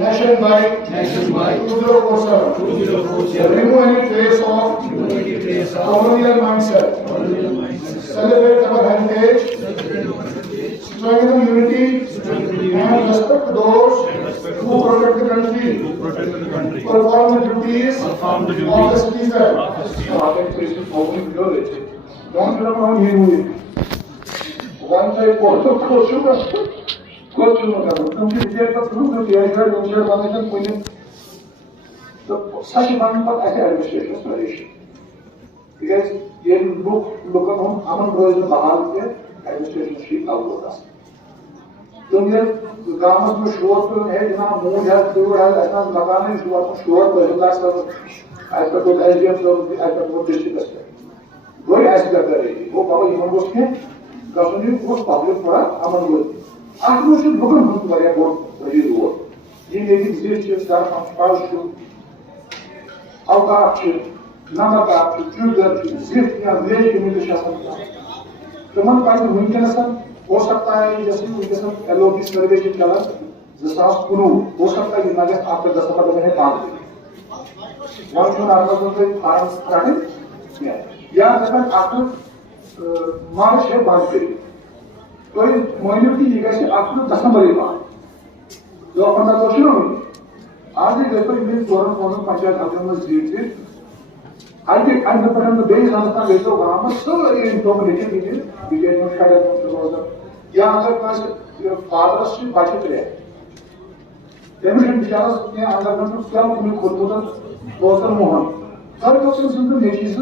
Nationwide, 2047, remove any trace of colonial mindset, celebrate our heritage, strengthen unity, and respect those who protect the country, perform the duties of the citizen. Don't rely on him. One side also close. Çünkü diğer kurumda diğerler yolcular bankadan koyun. Such a bank administration operation. Because ये लोगों को अमन रोज़ बाहर के administration sheet out होता है. तो ये गांव में शोर तो है जहाँ मूड है दूर है ऐसा लगाने शोर बजला सब ऐसा कोई एसडीएम सब ऐसा कोई डिस्ट्रिक्ट है. वही ऐसा करता है वो बाबा यूनिवर्सिटी उसके गवर्नमेंट को पब्लिक पड़ा अमन रोज़ After the program was very about the war. You may be serious that from Spanish, Alta, Namaka, Tudor, Zip, and Lake in the Shasaka. The one kind of Winterson, Osaka, just Winterson, a low distribution color, the South Kuru, Osaka, you nugget after the Sapa of the family. One should have the parents started. Yeah, that's after March and March. तो ये महीने की जगह से आपको 10 number ही पाए जो अपन ना तो शुरू हुई आज ये देखो इन्हें दौरान कौन पंचायत अध्यक्ष में जीत से आज के अंत पर हम बेस आस्था देखो वहाँ में सब ये इंफॉर्मेशन मिले विजय में शायद होता या अगर पास फादर से बातचीत रहे डेमिशन बिचारा ने अंदर में क्या उन्हें खुद होता बहुत मोहन हर क्वेश्चन सुनते हैं चीज़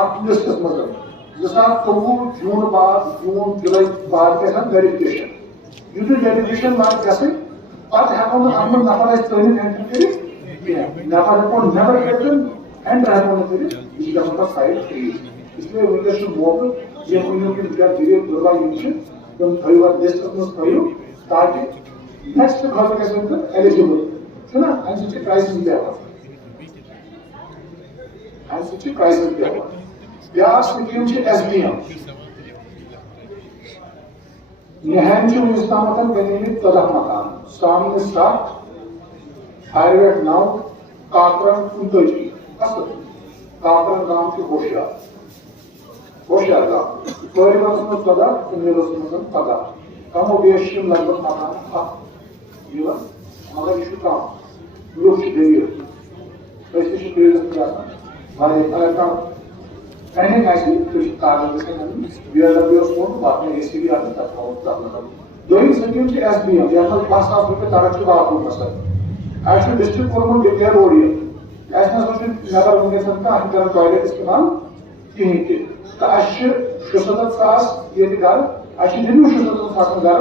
आप डिस्कस मत करो जैसा तो वो जून जुलाई बाद के साथ वेरिफिकेशन यूजर वेरिफिकेशन बाद कैसे आज हम हम नफा इस ट्रेनिंग एंटर करें नफा को नेवर गेटन एंड रहने के लिए इसी का मतलब साइड इसलिए विदेश वोट ये उन्होंने की विचार धीरे दुर्गा यूनिशन तुम थोड़ी बार देश में थोड़ी ताकि नेक्स्ट घर के साथ एलिजिबल सुना एंसिटी प्राइस मिल जाएगा एंसिटी प्राइस मिल जाएगा Yas Sükimci Ezmiyan. Nihanci Müslüman'ın bedeni tadahmadan. Sami Islak, Harvard Now, Katran Kundoji. Asıl. Katran Gam ki Hoşya. Hoşya Gam. Koymasını tadak, Ünlüsünün tadak. Kamu bir yaşımlardan makan hak. Yılan. Ama şu tam. Ruh şu demiyor. Beşte şu demiyor. Bari ayaktan पहले ऐसे कुछ कारण से हम वीआरडब्ल्यूएस code बाद में ACB आदि तक पहुंचता दो ही संख्या के एसबीएम या तो 5 साल रुपए तारक की बात होगा सर एक्चुअली डिस्ट्रिक्ट कोर्ट में डिक्लेयर हो रही है ऐसा सोचें नगर होंगे सबका अंदर टॉयलेट इस्तेमाल कहीं के तो अच्छे शुद्धता सास ये निकाल अच्छी जिन्हों शुद्धता सास निकाल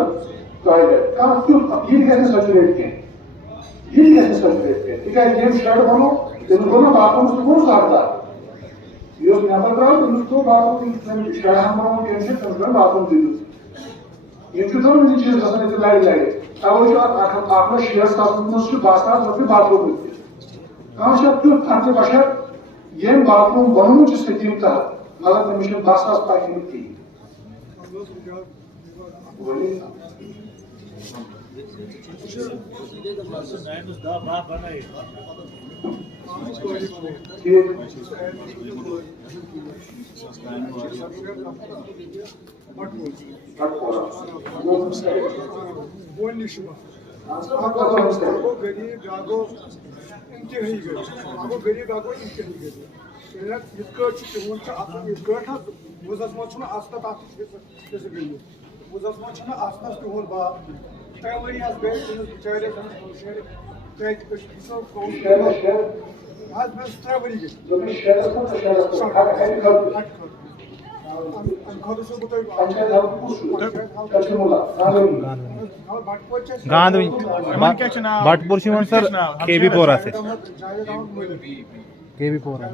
टॉयलेट का क्यों ये कैसे सैचुरेट किए ये कैसे सैचुरेट किए ठीक है ये शेड बनो जिनको ना बातों से कौन सारता ये नेवर ड्राइव उसको बातों की शेड हम लोगों के अंदर कंट्रोल बातों की ये तो दोनों चीजें जैसे कि लाइट लाइट अब जो आपने शेयर साथ की बात जो भी बात होगी कहां से क्यों थाके बशर ये बातों बनूं जिस स्थिति था मगर कमीशन बात पाई थी پنچایت گاند بٹ پور سر کے بی پورہ سے کے بی پورہ